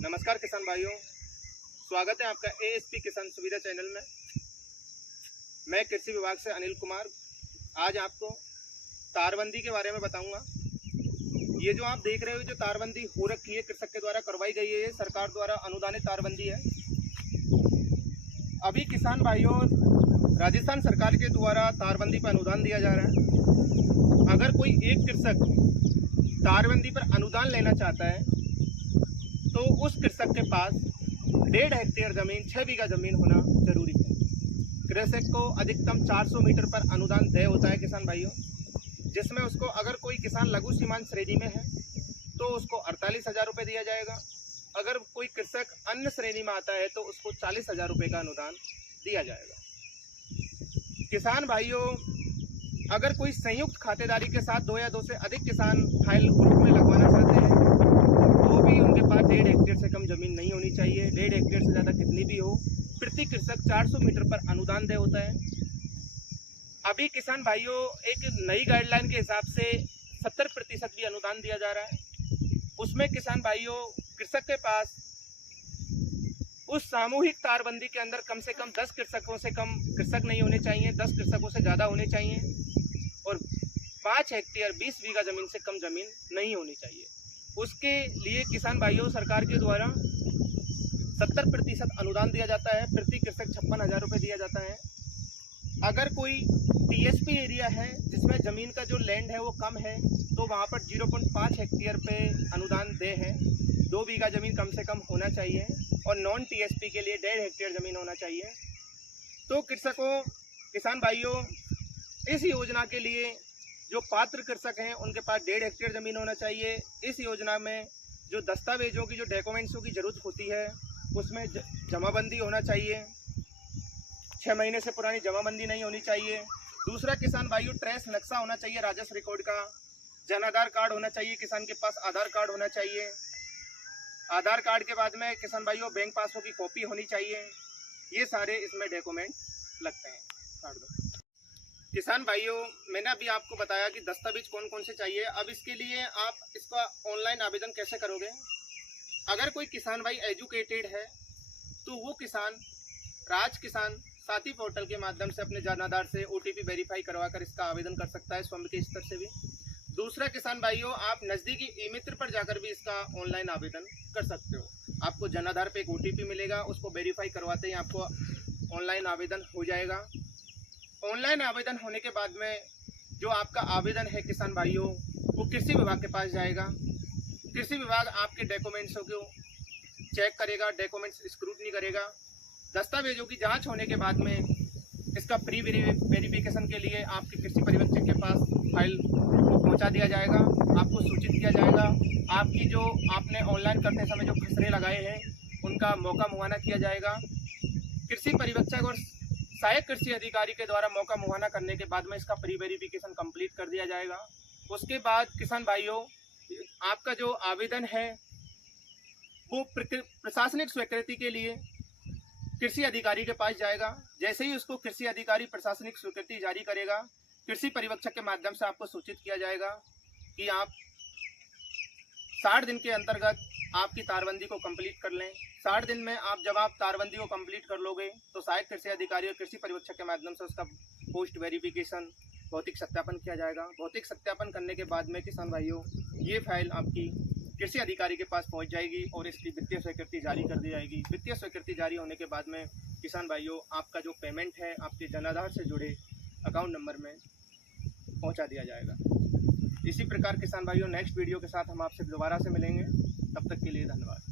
नमस्कार किसान भाइयों, स्वागत है आपका एएसपी किसान सुविधा चैनल में। मैं कृषि विभाग से अनिल कुमार आज आपको तारबंदी के बारे में बताऊंगा। ये जो आप देख रहे हो, जो तारबंदी हो रखी है, कृषक के द्वारा करवाई गई है, ये सरकार द्वारा अनुदानित तारबंदी है। अभी किसान भाइयों, राजस्थान सरकार के द्वारा तारबंदी पर अनुदान दिया जा रहा है। अगर कोई एक कृषक तारबंदी पर अनुदान लेना चाहता है तो उस कृषक के पास 1.5 हेक्टेयर जमीन, 6 बीघा जमीन होना जरूरी है। कृषक को अधिकतम 400 मीटर पर अनुदान देय होता है किसान भाइयों, जिसमें उसको अगर कोई किसान लघु सीमांत श्रेणी में है तो उसको 48,000 रुपये दिया जाएगा। अगर कोई कृषक अन्य श्रेणी में आता है तो उसको 40,000 रुपये का अनुदान दिया जाएगा। किसान भाइयों, अगर कोई संयुक्त खातेदारी के साथ 2 या 2 से अधिक किसान फाइल ग्रुप में लगवाना चाहते हैं तो भी उनके पास 1.5 हेक्टेयर से कम जमीन नहीं होनी चाहिए। 1.5 हेक्टेयर से ज़्यादा कितनी भी हो, प्रति कृषक 400 मीटर पर अनुदान देय होता है। अभी किसान भाइयों, एक नई गाइडलाइन के हिसाब से 70% भी अनुदान दिया जा रहा है। उसमें किसान भाइयों, कृषक के पास उस सामूहिक तारबंदी के अंदर कम से कम 10 कृषकों से कम कृषक नहीं होने चाहिए, 10 कृषकों से ज़्यादा होने चाहिए और 5 हेक्टेयर 20 बीघा जमीन से कम जमीन नहीं होनी चाहिए। उसके लिए किसान भाइयों, सरकार के द्वारा 70% अनुदान दिया जाता है। प्रति कृषक 56,000 रुपये दिया जाता है। अगर कोई टीएसपी एरिया है जिसमें ज़मीन का जो लैंड है वो कम है तो वहाँ पर 0.5 हेक्टेयर पे अनुदान दे है। 2 बीघा ज़मीन कम से कम होना चाहिए और नॉन टीएसपी के लिए 1.5 हेक्टेयर ज़मीन होना चाहिए। तो किसान भाइयों, इस योजना के लिए जो पात्र कृषक हैं उनके पास 1.5 हेक्टेयर ज़मीन होना चाहिए। इस योजना में जो दस्तावेजों की, जो डॉक्यूमेंट्सों की ज़रूरत होती है उसमें जमाबंदी होना चाहिए। 6 महीने से पुरानी जमाबंदी नहीं होनी चाहिए। दूसरा किसान भाइयों, ट्रेस नक्शा होना चाहिए राजस्व रिकॉर्ड का। जन आधार कार्ड होना चाहिए, किसान के पास आधार कार्ड होना चाहिए। आधार कार्ड के बाद में किसान भाइयों बैंक पासबुक की कॉपी होनी चाहिए। ये सारे इसमें डॉक्यूमेंट लगते हैं। काट दो। किसान भाइयों, मैंने अभी आपको बताया कि दस्तावेज कौन कौन से चाहिए। अब इसके लिए आप इसका ऑनलाइन आवेदन कैसे करोगे। अगर कोई किसान भाई एजुकेटेड है तो वो किसान राज किसान साथी पोर्टल के माध्यम से अपने जन आधार से OTP वेरीफाई करवाकर इसका आवेदन कर सकता है, स्वयं के स्तर से भी। दूसरा किसान भाइयों, आप नज़दीकी ई-मित्र पर जाकर भी इसका ऑनलाइन आवेदन कर सकते हो। आपको जन आधार पे एक OTP मिलेगा, उसको वेरीफाई करवाते ही आपको ऑनलाइन आवेदन हो जाएगा। ऑनलाइन आवेदन होने के बाद में जो आपका आवेदन है किसान भाइयों, वो कृषि विभाग के पास जाएगा। कृषि विभाग आपके डॉक्यूमेंट्सों को चेक करेगा, डॉक्यूमेंट्स स्क्रूटनी करेगा। दस्तावेजों की जांच होने के बाद में इसका प्री वेरिफिकेशन के लिए आपके कृषि पर्यवेक्षक के पास फाइल को पहुंचा दिया जाएगा। आपको सूचित किया जाएगा। आपकी जो आपने ऑनलाइन करते समय जो खसरे लगाए हैं उनका मौका मुआयना किया जाएगा। कृषि पर्यवेक्षक और सहायक कृषि अधिकारी के द्वारा मौका मुआयना करने के बाद में इसका प्री वेरिफिकेशन कंप्लीट कर दिया जाएगा। उसके बाद किसान भाइयों, आपका जो आवेदन है वो प्रशासनिक स्वीकृति के लिए कृषि अधिकारी के पास जाएगा। जैसे ही उसको कृषि अधिकारी प्रशासनिक स्वीकृति जारी करेगा, कृषि पर्यवेक्षक के माध्यम से आपको सूचित किया जाएगा कि आप 60 दिन के अंतर्गत आपकी तारबंदी को कंप्लीट कर लें। 60 दिन में जब आप तारबंदी को कंप्लीट कर लोगे तो सहायक कृषि अधिकारी और कृषि पर्यवेक्षक के माध्यम से उसका पोस्ट वेरिफिकेशन, भौतिक सत्यापन किया जाएगा। भौतिक सत्यापन करने के बाद में किसान भाइयों, ये फाइल आपकी कृषि अधिकारी के पास पहुंच जाएगी और इसकी वित्तीय स्वीकृति जारी कर दी जाएगी। वित्तीय स्वीकृति जारी होने के बाद में किसान भाइयों, आपका जो पेमेंट है आपके जन आधार से जुड़े अकाउंट नंबर में पहुंचा दिया जाएगा। इसी प्रकार किसान भाइयों, नेक्स्ट वीडियो के साथ हम आपसे दोबारा से मिलेंगे। तब तक के लिए धन्यवाद।